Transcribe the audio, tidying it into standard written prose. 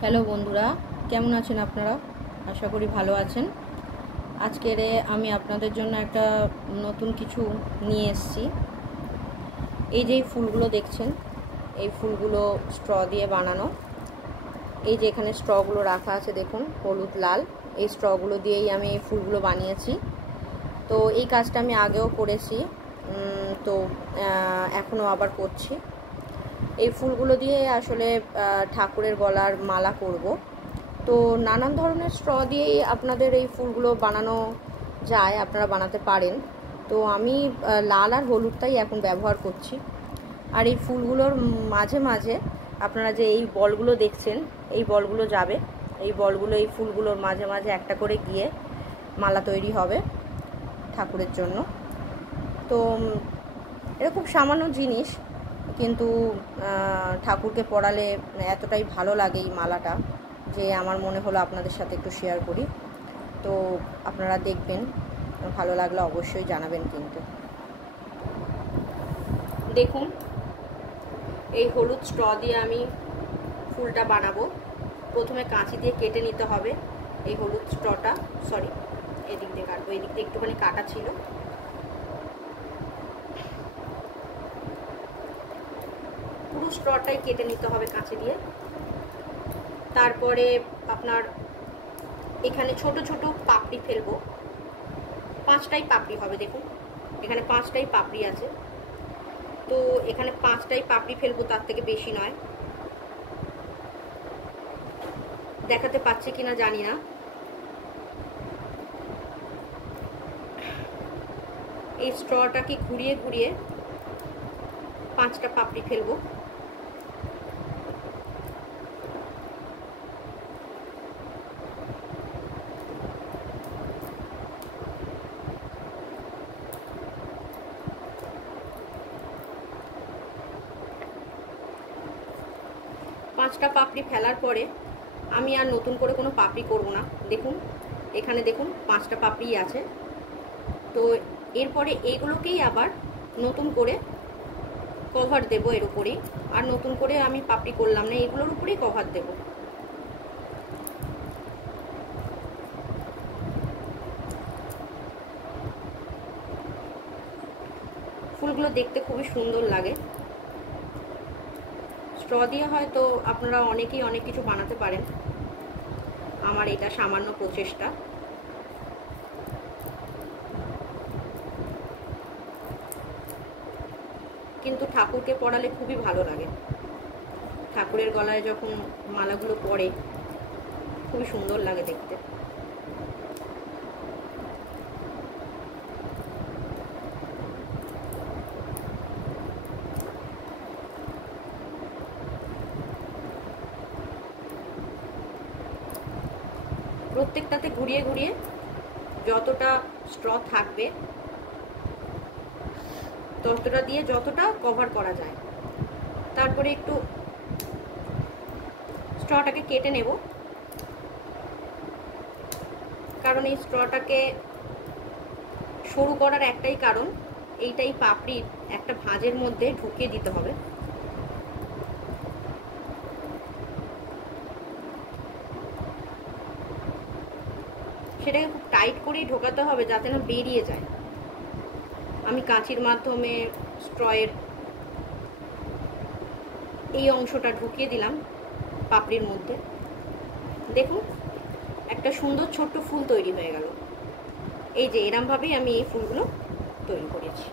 Hello বন্ধুরা, কেমন আছেন আপনারা? আশা করি ভালো আছেন। আজকের আমি আপনাদের জন্য একটা নতুন কিছু নিয়ে এসেছি। এই যে ফুলগুলো দেখছেন, এই ফুলগুলো স্ট্র দিয়ে বানানো। এই যে এখানে স্ট্রগুলো রাখা আছে দেখুন, হলুদ লাল, এই স্ট্রগুলো দিয়েই আমি এই ফুলগুলো বানিয়েছি। তো এই কাজটা আমি আগেও করেছি, তো এখনও আবার করছি। এই ফুলগুলো দিয়ে আসলে ঠাকুরের গলার মালা করব। তো নানান ধরনের স্ট্র দিয়েই আপনাদের এই ফুলগুলো বানানো যায়, আপনারা বানাতে পারেন। তো আমি লাল আর হলুদটাই এখন ব্যবহার করছি। আর এই ফুলগুলোর মাঝে মাঝে আপনারা যে এই বলগুলো দেখছেন, এই বলগুলো যাবে, এই বলগুলো এই ফুলগুলোর মাঝে মাঝে একটা করে গিয়ে মালা তৈরি হবে ঠাকুরের জন্য। তো এটা খুব সামান্য জিনিস, কিন্তু ঠাকুরকে পরালে এতটাই ভালো লাগে এই মালাটা যে আমার মনে হলো আপনাদের সাথে একটু শেয়ার করি। তো আপনারা দেখবেন, ভালো লাগলে অবশ্যই জানাবেন। কিন্তু দেখুন, এই হলুদ স্ট্র দিয়ে আমি ফুলটা বানাবো। প্রথমে কাঁচি দিয়ে কেটে নিতে হবে এই হলুদ স্ট্রটা। সরি, এদিক দিয়ে কাটবো, এদিক দিয়ে একটুখানি কাটা ছিল। পুরো স্ট্রটাই কেটে নিতে হবে কাঁচি দিয়ে। তারপরে আপনার এখানে ছোট ছোট পাপড়ি ফেলবো, 5টাই পাপড়ি হবে। দেখুন এখানে 5টাই পাপড়ি আছে। তো এখানে 5টাই পাপড়ি ফেলবো, তার থেকে বেশি নয়। দেখাতে পাচ্ছি কিনা জানি না। এই স্ট্রটাকে ঘুরিয়ে ঘুরিয়ে 5টা পাপড়ি ফেলবো। পাঁচটা পাপড়ি ফেলার পরে আমি আর নতুন করে কোনো পাপড়ি করব না। দেখুন এখানে দেখুন 5টা পাপড়ি আছে। তো এরপরে এইগুলোকেই আবার নতুন করে কভার দেব এর উপরেই। আর নতুন করে আমি পাপড়ি করলাম না, এগুলোর উপরেই কভার দেব। ফুলগুলো দেখতে খুবই সুন্দর লাগে। স্ট্র দিয়ে হয়তো আপনারা অনেকেই অনেক কিছু বানাতে পারেন, আমার এটা সামান্য প্রচেষ্টা। কিন্তু ঠাকুরকে পরালে খুবই ভালো লাগে। ঠাকুরের গলায় যখন মালাগুলো পরে খুবই সুন্দর লাগে দেখতে। প্রত্যেকটাতে ঘুরিয়ে ঘুরিয়ে যতটা স্ট্র থাকবে ততটা দিয়ে যতটা কভার করা যায়। তারপরে একটু স্ট্রটাকে কেটে নেব, কারণ এই স্ট্রটাকে সরু করার একটাই কারণ, এইটাই পাপড়ির একটা ভাঁজের মধ্যে ঢুকিয়ে দিতে হবে। সেটাকে খুব টাইট করেই ঢোকাতে হবে যাতে না বেরিয়ে যায়। আমি কাঁচির মাধ্যমে স্ট্রয়ের এই অংশটা ঢুকিয়ে দিলাম পাপড়ির মধ্যে। দেখুন একটা সুন্দর ছোট্ট ফুল তৈরি হয়ে গেল। এই যে এরমভাবেই আমি এই ফুলগুলো তৈরি করেছি।